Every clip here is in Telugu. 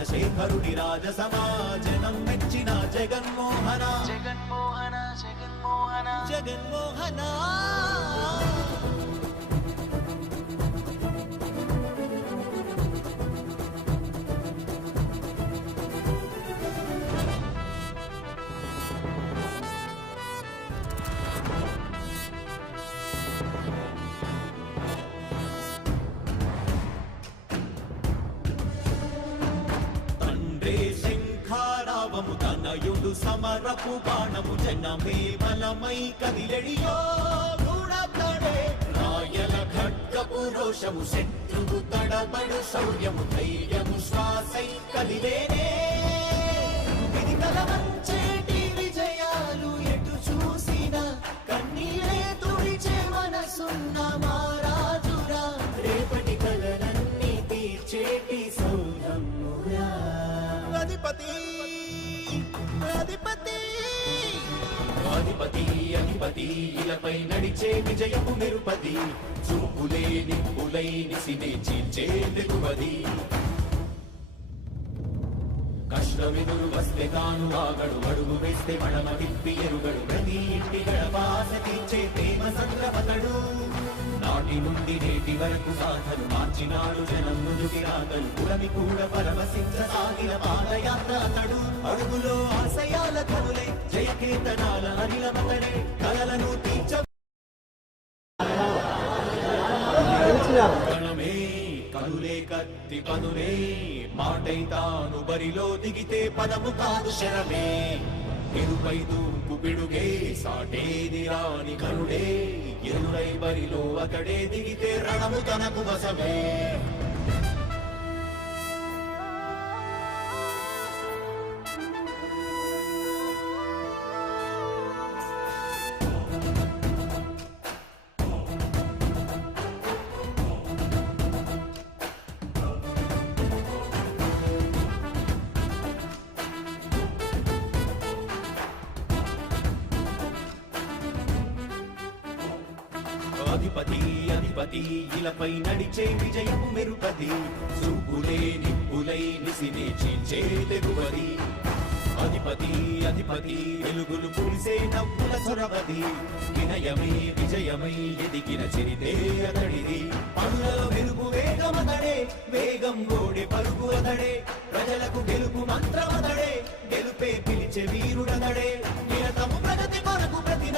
రాజశేఖరుడి రాజ సమాజనం మెచ్చిన జగన్మోహన. జగన్మోహన జగన్మోహన. జగన్మోహన. తనయుడు సమరపు బాణము జనమే బలమై కదిలెడియో గూడతడే రాయల ఖడ్గపు రోషము శత్రువు తడబడు శౌర్యము ధైర్యము శ్వాసై కదిలేనే. ఇది కలవంత అధిపతి అధిపతి ఇలపై నడిచే విజయపు మెరుపది చూపులే నిప్పులై నిసినే చీల్చే దిగువది కష్టమెదురు వస్తే తాను ఆగడు అడుగు వేస్తే మడమ తిప్పి ఎరుగడు. ప్రతి ఇంటి గడపాస తీర్చే ప్రేమ సంద్రపతడు. నాటి నుండి నేటి వరకు సాధను మార్చినాడు జనం నుదుటి రాగలు పురమి కూడా పరవశించసాగిన పాదయాత్ర అతడు. అడుగులో ఆశయాల కనులే జయకేతనాల అనిలమతడే కలలను తీర్చ కనులే కత్తి పనులే. మాటై తాను బరిలో దిగితే పదము కాదు శరమే. ఎరుపై దూకు పిడుగే సాటేది రాని కరుడే. ఎరుడై బరిలో అతడే దిగితే రణము తనకు వసమే అధిపతి అధిపతి ఇలపై నడిచే విజయము మెరుపది. చూపులే నిప్పులై నిసినే చీల్చే తెగువది. అధిపతి అధిపతి వెలుగులు పూసే నవ్వుల చొరవది వినయమే విజయమై ఎదిగిన చరితే అతడిది. పనులలో వెలుగు వేగమతడే వేగం గోడే పరుగు అతడే. ప్రజలకు గెలుపు మంత్రమతడే గెలుపే పిలిచే వీరుడతడే.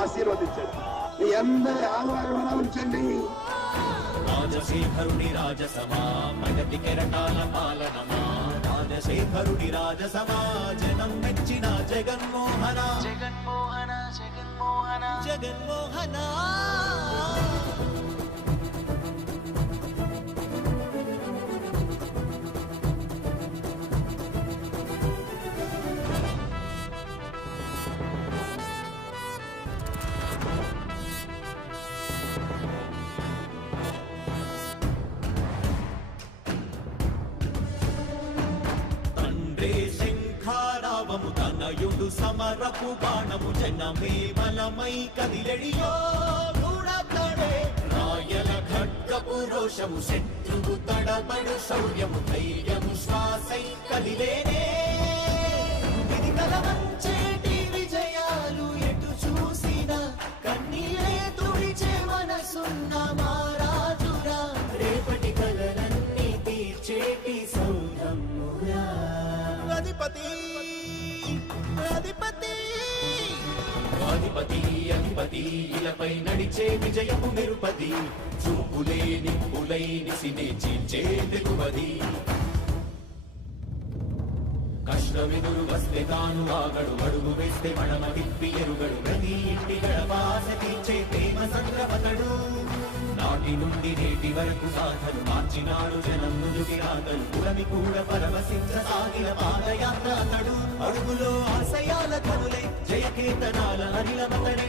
ఆశీర్వదించండి. మీ అందరి ఆహ్వానం ఉంచండి రాజశేఖరుడి రాజసమా ప్రగతి కెరటాల పాలనమా? రాజశేఖరుడి రాజసమా జనం మెచ్చిన జగన్మోహన? జగన్మోహన జగన్మోహన? జగన్మోహన? తనయుడు సమరపు బాణము జనమే బలమై కదిలెడియో గూడతడే రాయల ఖడ్గపు రోషము శత్రువు తడబడు శౌర్యము ధైర్యము శ్వాసై కదిలేనే అధిపతి ఇలపై నడిచే విజయము నిరుపది. చూపులే నిప్పులై నిసినే చీల్చే దిగువది కష్టమెదురు వస్తే తాను ఆగడు అడుగు వేస్తే మడమ తిప్పి ఎరుగడు. ప్రతి ఇంటి గడపాస తీర్చే ప్రేమ సంద్రపతడు. నాటి నుండి నేటి వరకు సాధలు మార్చినాడు జనం నుదుటి రాతలు. పురమి కూడా పరవశించసాగిన సాగిన పాదయాత్ర అతడు. అడుగులో ఆశయాల కనులే జయకేతనాల అనిలమతడే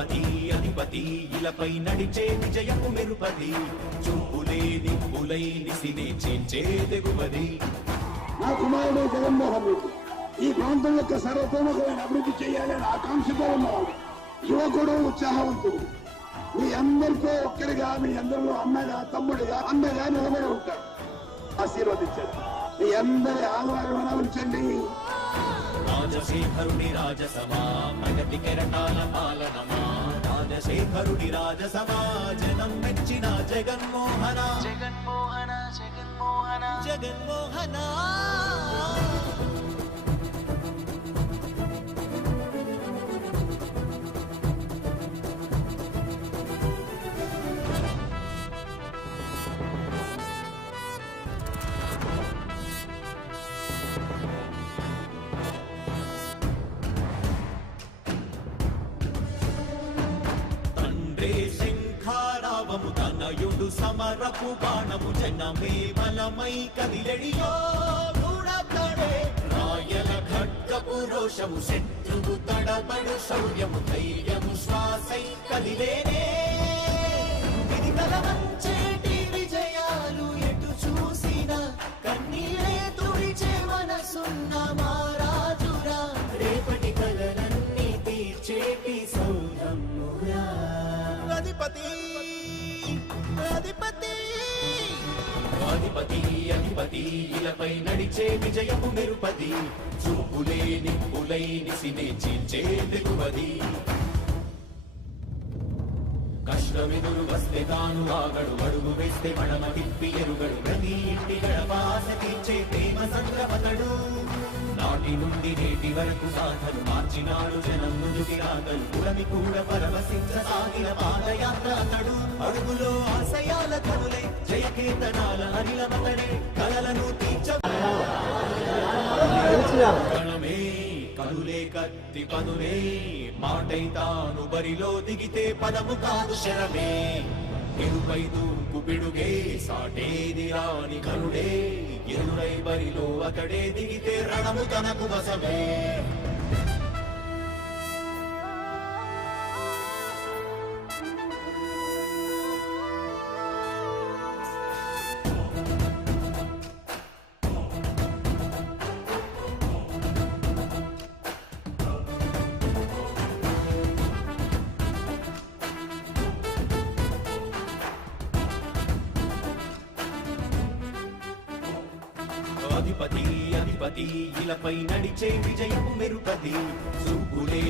అధిపతి అధిపతి ఇలపై నడిచే విజయపు మెరుపది. చూపులే నిప్పులై నిసినే చేంచే దిగుబది నా కుమారుడు జగన్మోహన్ రెడ్డి ఈ ప్రాంతం యొక్క సర్వతోముఖమైన అభివృద్ధి చేయాలని ఆకాంక్షతో ఉన్నవాడు. యువకుడు ఉత్సాహవంతుడు. మీ అందరితో ఒక్కరిగా మీ అందరిలో అన్నగా తమ్ముడిగా అన్నగా నిలబడి ఉంటాడు. ఆశీర్వదించండి. మీ అందరి ఆదరణ ఉంచండి. రాజశేఖరుడి రాజసమా ప్రగతి కెరటాల పాలనమా? రాజశేఖరుడి రాజసమా జనం మెచ్చిన జగన్మోహన. జగన్మోహన జగన్మోహన. జగన్మోహన. సమరపు బాణము జనమే బలమై కదిలెడియో గూడతడే రాయల ఖడ్గపు రోషము శత్రువు తడబడు శౌర్యము ధైర్యము శ్వాసై కదిలేనే. ఇది కలవంచేటి విజయాలు ఎటు చూసిన కన్నీళ్ళే తుడిచే మనసున్న మారాజురా రేపటి కలలన్నీ తీర్చేటి సౌరమ్మురా. అధిపతి! అధిపతి అధిపతి ఇలపై నడిచే విజయపు మెరుపది. చూపులే నిప్పులై నిసినే చీల్చే దిగువది కష్టమెదురు వస్తే తాను ఆగడు అడుగు వేస్తే మడమ తిప్పి ఎరుగడు. ప్రతి ఇంటి గడపాస తీర్చే ప్రేమ సంద్రపతడు. నాటి నుండి నేటి వరకు సాధను మార్చినాడు జనం ముందుకి రాగలు పురమి కూడా పరవశించ సాగిన పాదయాత్ర అతడు. అడుగులో ఆశయాల కనులే జయకేతనాల అనిలమతడే కలలను తీర్చ కనులే కత్తి పనులే. మాటై తాను బరిలో దిగితే పదము కాదు శరమే ఎరుపై దూకు పిడుగే సాటేది రాని కరుడే. ఎరుడై బరిలో అతడే దిగితే రణము తనకు వసమే అధిపతి అధిపతి ఇలపై నడిచే విజయము మెరుపది. సుబ్బులే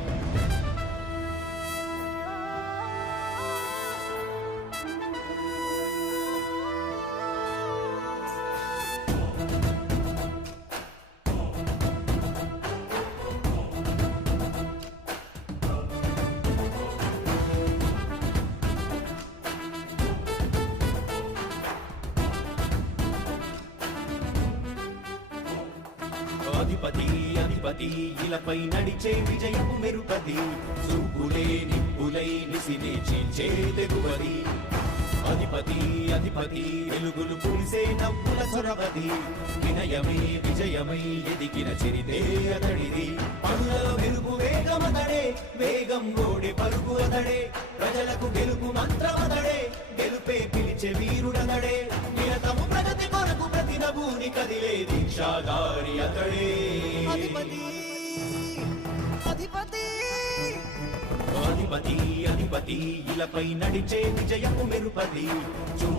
అధిపతి అధిపతి ఇలపై నడిచే విజయము మెరుపది చూపులే నిప్పులై నిసిని చీల్చే తెగువది. అధిపతి అధిపతి వెలుగులు పూసే నవ్వుల చొరవది వినయమే విజయమై ఎదిగిన చిరితే అతడిది. పనులలో మెరుగు వేగమతడే వేగం ఓడి పరుగు అతడే. ప్రజలకు గెలుపు మంత్రమతడే గెలుపే పిలిచే వీరుడతడే. ప్రతి నభూని కదిలే దీక్షాదారి అతడే. అధిపతి అధిపతి. అధిపతి అధిపతి ఇలపై నడిచే విజయము మెరుపది